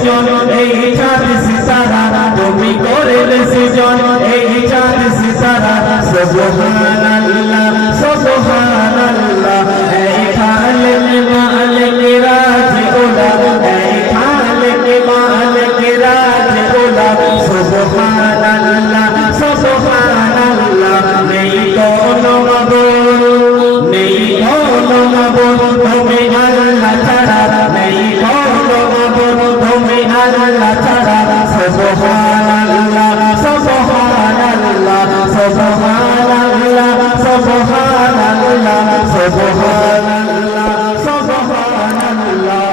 সৃজন এই চাঁদ সিতারা তুমি করলে সৃজন এই চাঁদ সিতারা সুবহানাল্লাহ সুবহানাল্লাহ এই খালিক মালিক রাজ উলা এই খালিক মালিক রাজ উলা সুবহানাল্লাহ সুবহানাল্লাহ নেই কোনো মাবুদ নেই কোনো মাবুদ তুমি আল্লাহ ছাড়া নেই কোনো মাবুদ তুমি আল্লাহ ছাড়া সুবহানাল্লাহ সুবহানাল্লাহ সুবহানাল্লাহ সুবহানাল্লাহ সুবহানাল্লাহ সুবহানাল্লাহ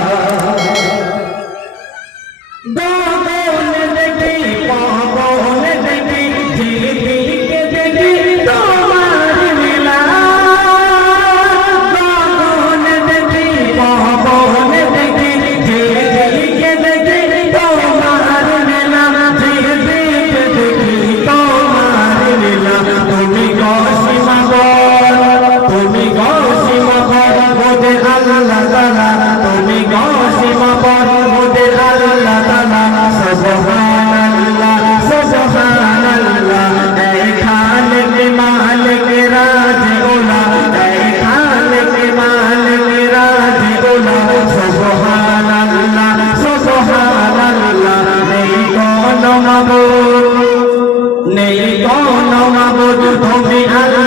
দোলে দেখি পাবনে দেখি দিকে দেখি তোমার লীলা দোলে দেখি পাবনে দেখি দিকে দেখি তোমার লীলা দিকে দেখি তোমার লীলা তুমি গসিমা বল তুমি গসিমা বল মোদের আল্লাহ তাআলা তুমি গসিমা বল মোদের আল্লাহ তাআলা সুবহানাল্লাহ সুবহানাল্লাহ এই খালিক মালিক রাজ উলা এই খালিক মালিক রাজ উলা সুবহানাল্লাহ সুবহানাল্লাহ নেই কোনো মাবুদ তুমি আল্লাহ